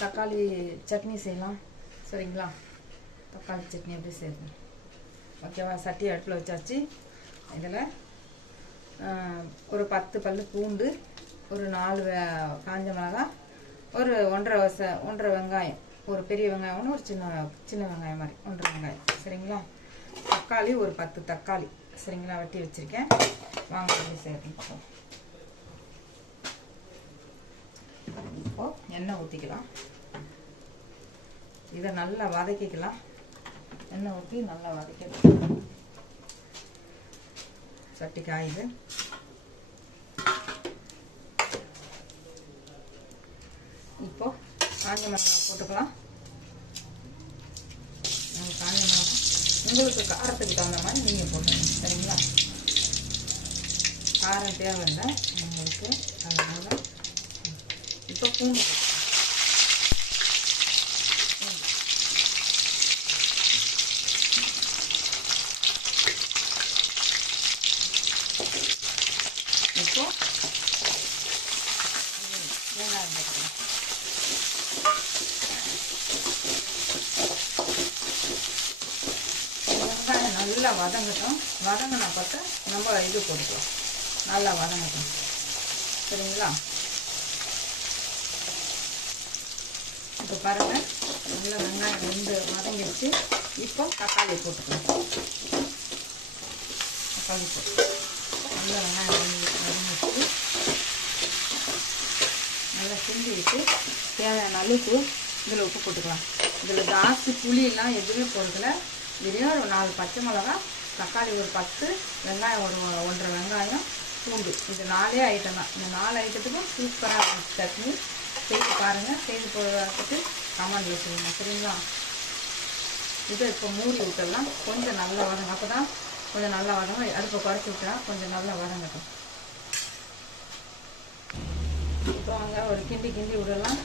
தக்காளி சட்னி செய்யலாம். சரிங்களா? தக்காளி சட்னி எப்படி செய்யுது ஓகேவா? சட்டி அடுப்பில் வச்சாச்சு. இதில் ஒரு பத்து பல் பூண்டு ஒரு நாலு வே- காஞ்ச மிளகாய் ஒரு ஒன்றரை வச ஒன்றரை வெங்காயம் ஒரு பெரிய வெங்காயம் ஒன்று ஒரு சின்ன சின்ன வெங்காயம் மாதிரி ஒன்றரை வெங்காயம். சரிங்களா? தக்காளி ஒரு பத்து தக்காளி. சரிங்களா? வெட்டி வச்சுருக்கேன். வாங்க எப்படி செய்யணும் இப்போது இப்போ எண்ணெய் ஊற்றிக்கலாம் இதை நல்லா வதக்கிக்கலாம். எண்ணெய் ஊற்றி நல்லா வதக்கிக்கலாம். சட்டி காயுது. இப்போ காஞ்ச மிளகாய் போட்டுக்கலாம். காஞ்ச மிளகாய் உங்களுக்கு காரத்துக்கு தகுந்த மாதிரி நீங்கள் போட்டுங்க சரிங்களா? காரம் தேவையில்லை. உங்களுக்கு அதனால இப்போ பூண்டு இப்போ வெங்காயம் போட்டுக்கலாம் வெங்காயம் நல்லா வதங்கட்டும் வதங்கினா பார்த்தா நம்ம இது போட்டுக்கலாம் நல்லா வதங்கட்டும் சரிங்களா இப்போ பாருங்கள் நல்லா வெங்காயம் ரெண்டு வதங்கிடுச்சு. இப்போ தக்காளி போட்டுக்கலாம். தக்காளி போட்டு. நல்லா வெங்காயம் வதங்கி வதங்கிடுச்சு. நல்லா செஞ்சுக்கிட்டு தேவையான அளவுக்கு இதில் உப்பு போட்டுக்கலாம். இதில் ஜாஸ்தி புளியெல்லாம் எதுவுமே போடுறதில்ல. வெறும் ஒரு நாலு பச்சை மிளகா தக்காளி ஒரு பத்து வெங்காயம் ஒரு ஒன்றரை வெங்காயம் பூண்டு. இது நாலே ஐட்டம் தான். இந்த நாலு ஐட்டத்துக்கும் சூப்பராக இருக்கும். சட்னி செய்து பாருங்கள் செய்து போகிறதுக்கு கமெண்ட் வச்சுருங்க சரிங்களா? இதை இப்போ மூடி விட்டுடலாம். கொஞ்சம் நல்லா வதங்க. அப்போ தான் கொஞ்சம் நல்லா வதங்க. அடுப்பை குறைச்சி விட்டா கொஞ்சம் நல்லா வதங்கட்டும். இப்போ அங்கே ஒரு கிண்டி கிண்டி விடலாம்.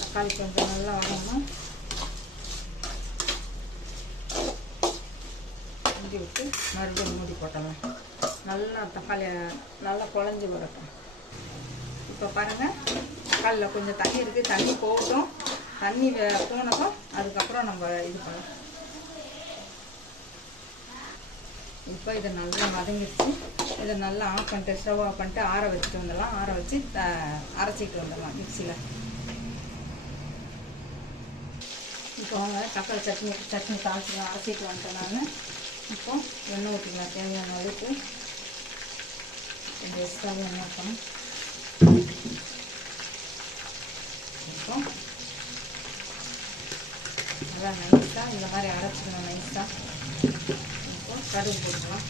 தக்காளி கொஞ்சம் நல்லா வதங்கணும். கிண்டி விட்டு மறுபடியும் மூடி போட்டலாம் நல்லா தக்காளி நல்லா குழஞ்சி வரட்டும். இப்போ பாருங்கள் தக்காளியில் கொஞ்சம் தண்ணி இருக்குது தண்ணி போகட்டும். தண்ணி வே- போனதும் அதுக்கப்புறம் நம்ம இது பண்ணலாம். இப்போ இதை நல்லா வதங்கிடுச்சு. இதை நல்லா ஆஃப் பண்ணிட்டு ஸ்டவ் ஆஃப் பண்ணிட்டு ஆற வச்சுட்டு வந்துடலாம். ஆற வச்சு த அரைச்சிட்டு வந்துடலாம் மிக்சியில். இப்போ அவங்க தக்காளி சட்னி சட்னி தாளிச்சு அரைச்சிட்டு வந்துட்டேன் நான். இப்போ எண்ணெய் ஊற்றிக்கலாம் தேவையான அளவுக்கு. கொஞ்சம் எக்ஸ்ட்ராவே என்ன பண்ணணும் இப்போ நல்லா நைஸாக இந்த மாதிரி அரைச்சிக்கணும் நைஸாக இப்போ கடுகு போட்டுக்கலாம்.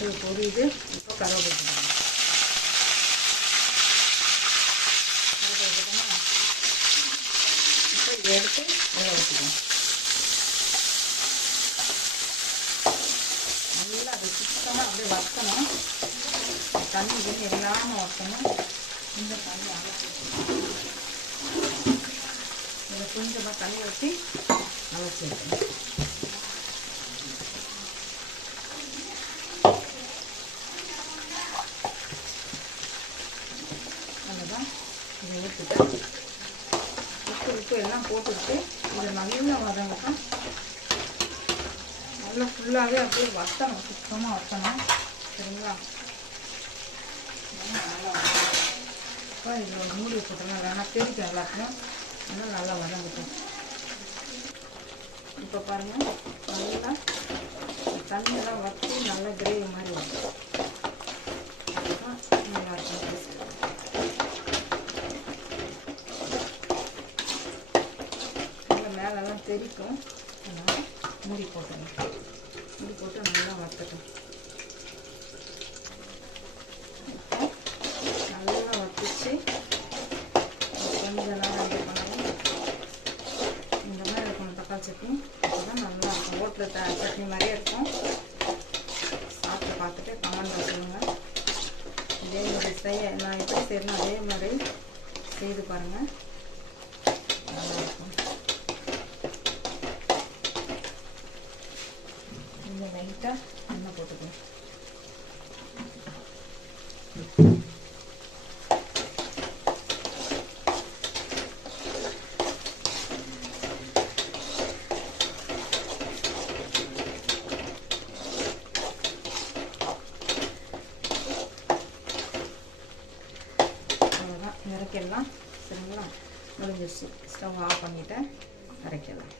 கடுகு பொரியுது இப்போ கருவேப்பிலை போட்டுக்கலாம். இப்போ இதை எடுத்து உள்ள ஊற்றிக்கலாம் நல்லா அது சுத்தமாக அப்படியே வறுக்கணும் தண்ணி கிண்ணி இல்லாமல் வறுக்கணும் இந்த தண்ணி அரைச்சி இதில் கொஞ்சமாக தண்ணி ஊற்றி அரைச்சி வைக்கணும் இதை ஊற்றிட்டு உப்பு உப்பு எல்லாம் போட்டுவிட்டு இதை நல்லா வதங்கட்டும் நல்லா ஃபுல்லாகவே அப்படியே வத்தணும் சுத்தமாக வத்தணும் சரிங்களா? நல்லா இப்போ இதில் ஒரு மூடி போட்டோம்னா வேணா தெரிக்கும் எல்லாத்தையும் இன்னும் நல்லா வதங்கட்டும். இப்போ பாருங்கள் நல்லா தண்ணியெல்லாம் வற்றி நல்லா கிரேவி மாதிரி வரும் தெரிக்கும். அதனால் மூடி போட்டுங்க மூடி போட்டு நல்லா வறுத்துட்டோம் நல்லா வறுத்துச்சு கொஞ்ச நேரம் இது தக்காளி சட்னி. அதுதான் நல்லா இருக்கும். ஓட்டில் சட்னி மாதிரியே இருக்கும். சாப்பிட்டு பார்த்துட்டு கமெண்ட் சொல்லுங்கள் இதே மாதிரி செய்ய நான் எப்படி செய்யணும் அதே மாதிரி செய்து பாருங்கள் லைட்டாக எண்ணெய் போட்டுக்கலாம். இறக்கலாம் சரிங்களா முடிஞ்சிருச்சு. ஸ்டவ் ஆஃப் பண்ணிவிட்டேன் இறக்கலாம்